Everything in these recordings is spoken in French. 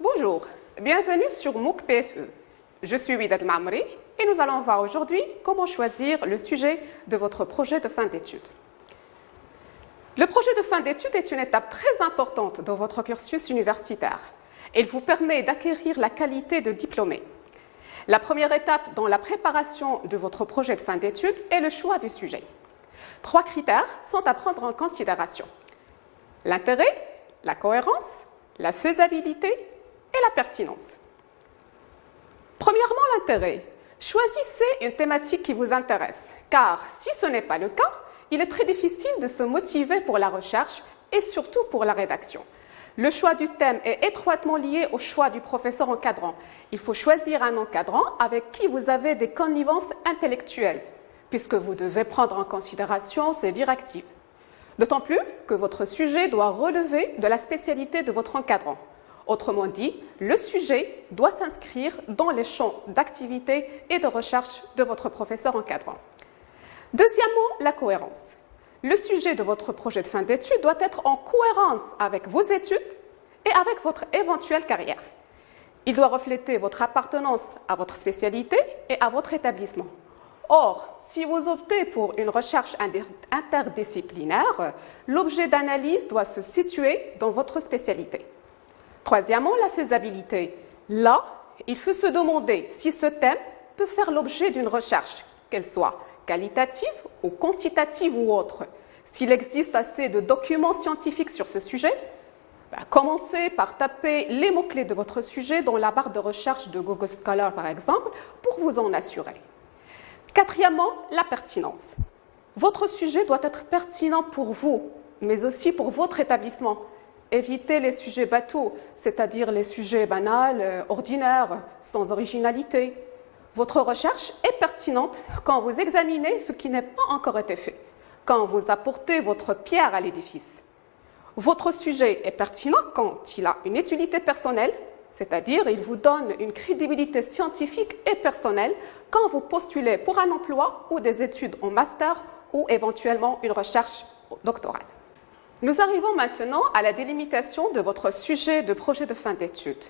Bonjour, bienvenue sur MOOC PFE. Je suis Widat Mamri et nous allons voir aujourd'hui comment choisir le sujet de votre projet de fin d'études. Le projet de fin d'études est une étape très importante dans votre cursus universitaire. Il vous permet d'acquérir la qualité de diplômé. La première étape dans la préparation de votre projet de fin d'études est le choix du sujet. 3 critères sont à prendre en considération: l'intérêt, la cohérence, la faisabilité et la pertinence. Premièrement, l'intérêt. Choisissez une thématique qui vous intéresse, car si ce n'est pas le cas, il est très difficile de se motiver pour la recherche et surtout pour la rédaction. Le choix du thème est étroitement lié au choix du professeur encadrant. Il faut choisir un encadrant avec qui vous avez des connivences intellectuelles, puisque vous devez prendre en considération ses directives. D'autant plus que votre sujet doit relever de la spécialité de votre encadrant. Autrement dit, le sujet doit s'inscrire dans les champs d'activité et de recherche de votre professeur encadrant. Deuxièmement, la cohérence. Le sujet de votre projet de fin d'études doit être en cohérence avec vos études et avec votre éventuelle carrière. Il doit refléter votre appartenance à votre spécialité et à votre établissement. Or, si vous optez pour une recherche interdisciplinaire, l'objet d'analyse doit se situer dans votre spécialité. Troisièmement, la faisabilité. Là, il faut se demander si ce thème peut faire l'objet d'une recherche, qu'elle soit qualitative ou quantitative ou autre. S'il existe assez de documents scientifiques sur ce sujet, commencez par taper les mots-clés de votre sujet dans la barre de recherche de Google Scholar, par exemple, pour vous en assurer. Quatrièmement, la pertinence. Votre sujet doit être pertinent pour vous, mais aussi pour votre établissement. Évitez les sujets bateaux, c'est-à-dire les sujets banals, ordinaires, sans originalité. Votre recherche est pertinente quand vous examinez ce qui n'a pas encore été fait, quand vous apportez votre pierre à l'édifice. Votre sujet est pertinent quand il a une utilité personnelle, c'est-à-dire il vous donne une crédibilité scientifique et personnelle quand vous postulez pour un emploi ou des études en master ou éventuellement une recherche doctorale. Nous arrivons maintenant à la délimitation de votre sujet de projet de fin d'études.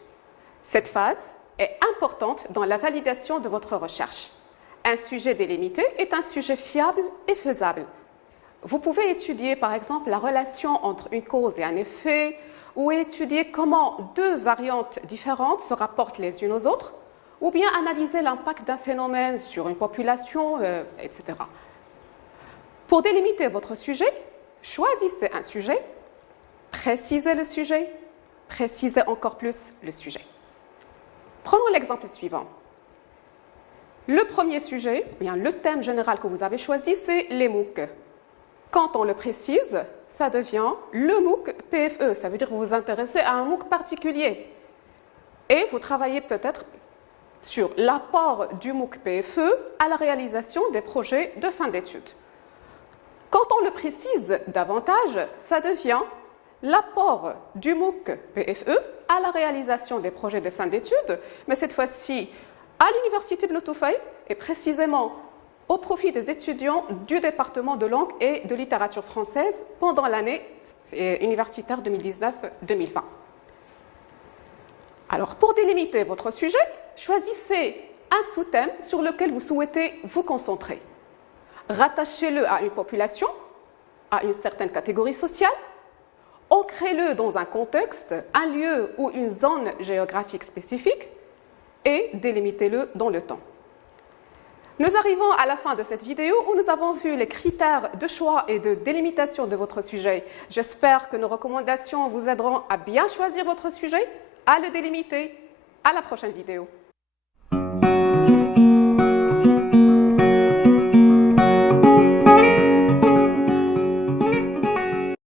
Cette phase est importante dans la validation de votre recherche. Un sujet délimité est un sujet fiable et faisable. Vous pouvez étudier par exemple la relation entre une cause et un effet, ou étudier comment 2 variantes différentes se rapportent les unes aux autres, ou bien analyser l'impact d'un phénomène sur une population, etc. Pour délimiter votre sujet, choisissez un sujet, précisez le sujet, précisez encore plus le sujet. Prenons l'exemple suivant. Le premier sujet, bien, le thème général que vous avez choisi, c'est les MOOC. Quand on le précise, ça devient le MOOC PFE. Ça veut dire que vous vous intéressez à un MOOC particulier. Et vous travaillez peut-être sur l'apport du MOOC PFE à la réalisation des projets de fin d'études. Quand on le précise davantage, ça devient l'apport du MOOC PFE à la réalisation des projets de fin d'études, mais cette fois-ci à l'Université Blue Toufaï et précisément au profit des étudiants du département de langue et de littérature française pendant l'année universitaire 2019-2020. Alors, pour délimiter votre sujet, choisissez un sous-thème sur lequel vous souhaitez vous concentrer. Rattachez-le à une population, à une certaine catégorie sociale, ancrez-le dans un contexte, un lieu ou une zone géographique spécifique et délimitez-le dans le temps. Nous arrivons à la fin de cette vidéo où nous avons vu les critères de choix et de délimitation de votre sujet. J'espère que nos recommandations vous aideront à bien choisir votre sujet, à le délimiter. À la prochaine vidéo.